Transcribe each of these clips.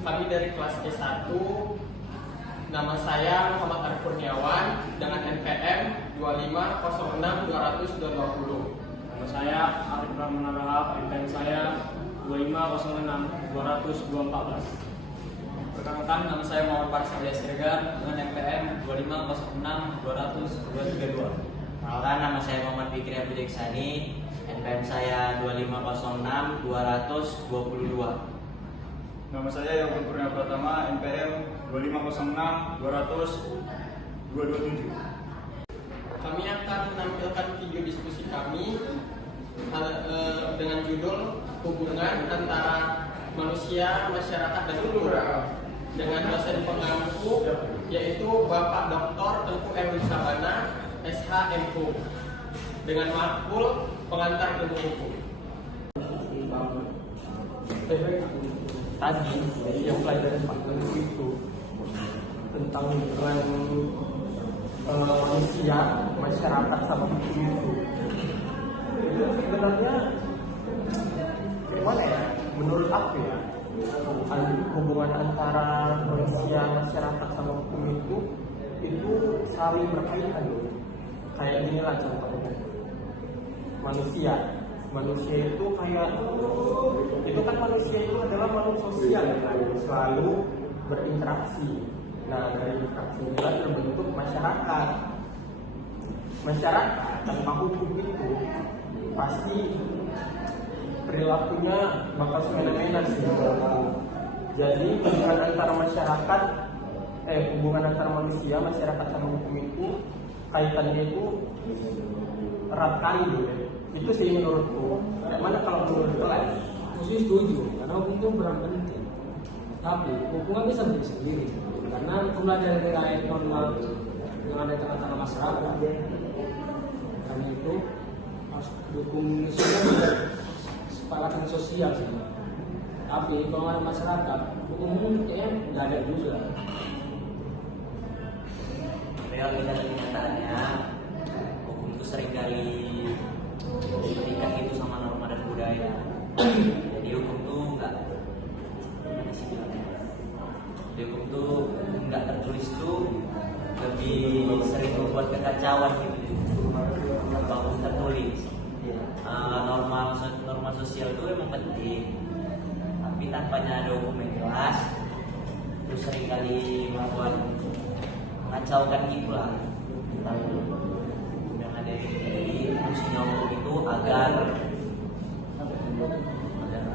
Kami dari kelas E1. Nama saya Muhammad Arif Kurniawan dengan NPM 250620020. Nama saya Arif Rahman Rahab, NPM saya 250620014. Perkenalkan, nama saya Muhammad Faris Arya Siregar dengan NPM 250620032. Perkenalkan, nama saya Muhammad Fikri Abdul Iksani, NPM saya 2506222. Nama saya Yogun Kurnia Pratama, NPM 2506200-227. Kami akan menampilkan video diskusi kami dengan judul hubungan antara manusia, masyarakat, dan kultural dengan dosen pengampu yaitu Bapak Dr. Tengku Erwin Sabana, SHMU, dengan makul pengantar ilmu hukum. Tadi yang pelajaran Pak Tengku itu tentang hubungan manusia, masyarakat sama hukum itu sebenarnya gimana ya? Menurut aku ya, hubungan antara manusia, masyarakat sama hukum itu saling berkaitan loh. Kayak inilah contohnya. Manusia itu kayak itu kan manusia itu adalah makhluk sosial kan? Selalu berinteraksi. Nah, dari interaksi inilah terbentuk masyarakat. Masyarakat tanpa hukum itu pasti perilakunya bakal semena-mena sih. Jadi hubungan antara manusia, masyarakat sama hukum itu kaitannya itu erat kali gitu. Itu sih menurutku. Mana kalau menurut kalian? Saya setuju, karena hukum itu berperan penting. Tapi hukum nggak bisa berdiri sendiri, karena hukum belajar dari normal yang ada di tengah-tengah masyarakat. Karena itu harus dukung kesepakatan sosial sih. Tapi kalau ada masyarakat, hukum kayaknya nggak ada juga. Realita dan kenyataannya, hukum itu seringkali terikat itu sama norma dan budaya. Jadi hukum tuh nggak tertulis tuh lebih sering membuat kekacauan gitu. Bagus tertulis. Norma sosial itu memang penting, tapi tanpanya ada hukum yang jelas, itu seringkali mengacaukan gitulah. Yang ada jadi fungsinya hukum itu agar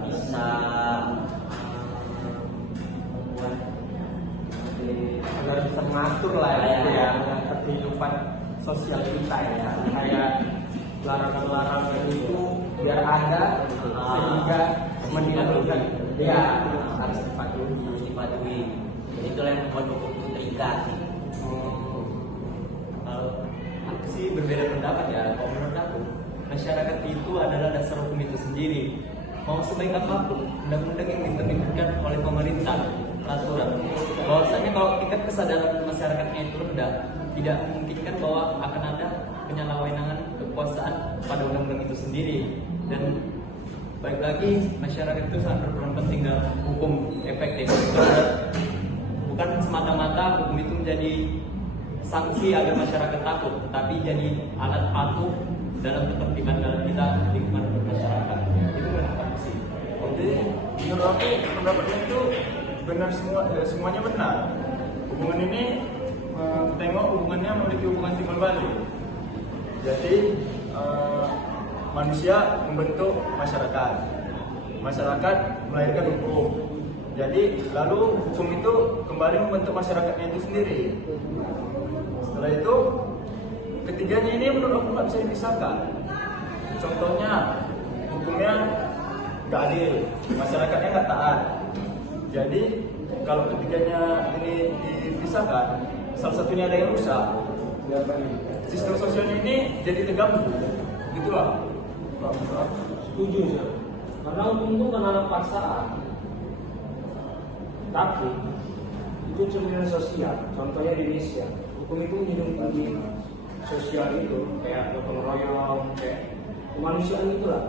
bisa Agar bisa mengatur lah ya, mengatur kehidupan sosial kita ya. Kayak larangan-larangan itu biar ada sehingga menimbulkan ya harus dipatuhi. Jadi itulah yang membuat hukum itu terikat. Aku sih berbeda pendapat ya. Kalau menurut aku, masyarakat itu adalah dasar hukum itu sendiri. Mau sebaik apapun undang-undang yang diterbitkan oleh pemerintah, peraturan, bahwasanya kalau tingkat kesadaran masyarakatnya itu rendah, tidak memungkinkan bahwa akan ada penyalahgunaan kekuasaan pada undang-undang itu sendiri. Dan baik lagi, masyarakat itu sangat berperan penting dalam hukum efektif. Bukan semata-mata hukum itu menjadi sanksi agar masyarakat takut, tetapi jadi alat patuh dalam ketertiban dalam kita lingkungan masyarakat. Itu menurut sih. Jadi menurut aku pendapatnya itu benar semuanya benar. Hubungan ini tengok hubungannya memiliki hubungan timbal balik. Jadi manusia membentuk masyarakat, masyarakat melahirkan hukum. Jadi lalu hukum itu kembali membentuk masyarakatnya itu sendiri. Setelah itu ketiganya ini menurut aku nggak bisa dipisahkan. Contohnya hukumnya nggak adil, masyarakatnya nggak taat. Jadi kalau ketiganya ini dipisahkan, salah satunya ada yang rusak. Sistem sosialnya ini jadi terganggu. Gitulah. Setuju ya. Karena hukum itu kan anak paksaan. Tapi itu cerminan sosial. Contohnya di Indonesia, hukum itu melindungi sosial itu kayak gotong royong, kayak kemanusiaan itulah.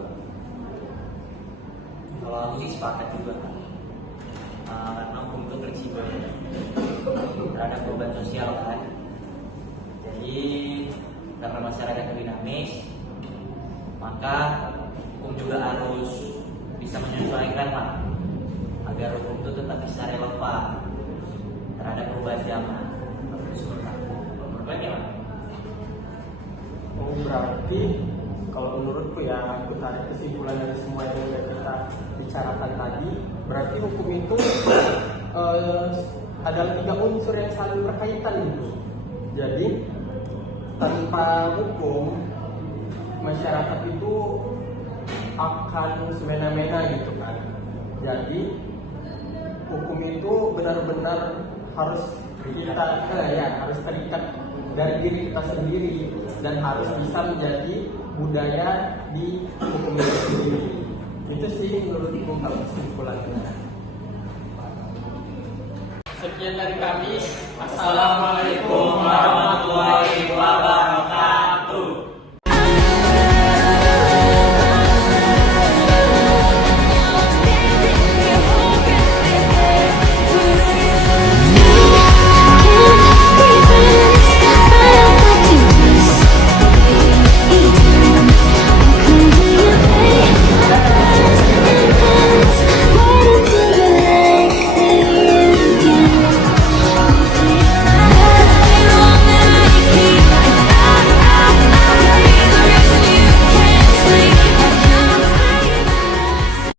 Kalau aku sih sepakat juga. karena hukum itu fleksibel terhadap perubahan sosial kan. Jadi karena masyarakat yang dinamis, maka hukum juga harus bisa menyesuaikan lah agar hukum itu tetap bisa relevan terhadap perubahan zaman. Menurut bagaimana? Oh, berarti kalau menurutku ya, aku tarik kesimpulan dari semua yang sudah kita bicarakan tadi, berarti hukum itu adalah 3 unsur yang saling berkaitan gitu. Jadi tanpa hukum, masyarakat itu akan semena-mena gitu kan. Jadi hukum itu benar-benar harus kita harus terikat dari diri kita sendiri dan harus bisa menjadi budaya di hukum itu sendiri. Itu sih menurutku kalau kesimpulannya. Sekian dari kami. Assalamualaikum warahmatullahi wabarakatuh.